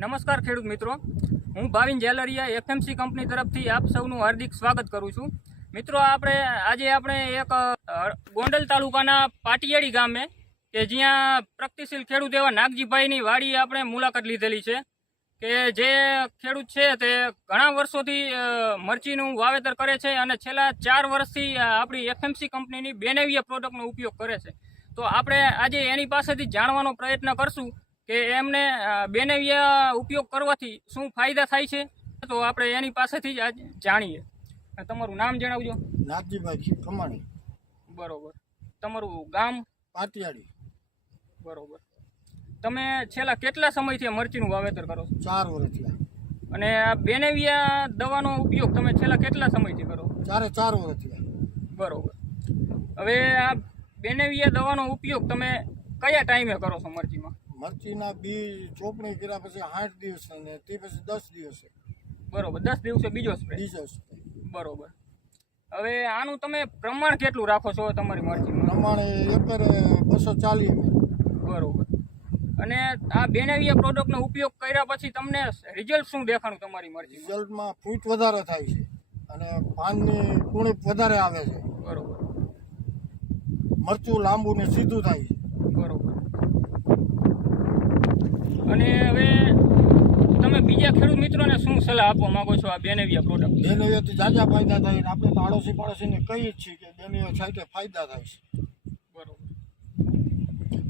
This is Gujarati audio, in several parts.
નમસ્કાર ખેડૂત મિત્રો, હું ભાવિન જેલરિયા એફએમસી કંપની તરફથી આપ સૌનું હાર્દિક સ્વાગત કરું છું. મિત્રો, આજે આપણે એક ગોંડલ તાલુકાના પાટિયાળી ગામે કે જ્યાં પ્રગતિશીલ ખેડૂત એવા નાગજીભાઈની વાડી આપણે મુલાકાત લીધેલી છે કે જે ખેડૂત છે તે ઘણા વર્ષોથી મરચીનું વાવેતર કરે છે અને છેલ્લા 4 વર્ષથી આપણી એફએમસી કંપનીની બેનેવિયા પ્રોડક્ટનો ઉપયોગ કરે છે. તો આપણે આજે એની પાસેથી જાણવાનો પ્રયત્ન કરશું કે એમને બેનેવિયા ઉપયોગ કરવાથી શું ફાયદા થાય છે. તો આપણે એની પાસેથી જ આજ જાણીએ. તમારું નામ જણાવજો. નાગજીભાઈ ખમાણી. બરોબર. તમારું ગામ? પાટિયાળી. બરોબર. તમે છેલ્લા કેટલા સમયથી મરચીનું વાવેતર કરો છો? 4 વર્ષથી. અને આ બેનેવિયા દવાનો ઉપયોગ તમે છેલ્લા કેટલા સમયથી કરો? 4 વર્ષથી. બરોબર. હવે આ બેનેવિયા દવાનો ઉપયોગ તમે કયા ટાઈમે કરો છો મરચીમાં? મરચીના બી ચોપણી કર્યા પછી 8 દિવસ અને તે પછી 10 દિવસે. બરોબર. 10 દિવસે બીજો સ્પ્રે. બરોબર. હવે આનું તમે પ્રમાણ કેટલું રાખો છો તમારી મરચીમાં? પ્રમાણે એકરે 240 ml. બરોબર. અને આ બેનેવિયા પ્રોડક્ટનો ઉપયોગ કર્યા પછી તમને રિઝલ્ટ શું દેખાણું તમારી મરચી? રિઝલ્ટમાં ફૂટ વધારે થાય છે અને પાનની કુણી વધારે આવે છે. બરોબર. મરચું લાંબુ ને સીધું થાય છે. બરોબર. અને હવે તમે બીજા ખેડૂત મિત્રોને શું સલાહ આપવા માંગો છો આ બેનેવિયા પ્રોડક્ટ? બેનેવિયાથી જાજા ફાયદા થાય. આપણે તો આડોશી પાડોશીને કહીએ જ છીએ કે બેનેવિયા સાથે ફાયદા થાય છે. બરોબર.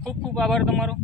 ખૂબ ખૂબ આભાર તમારો.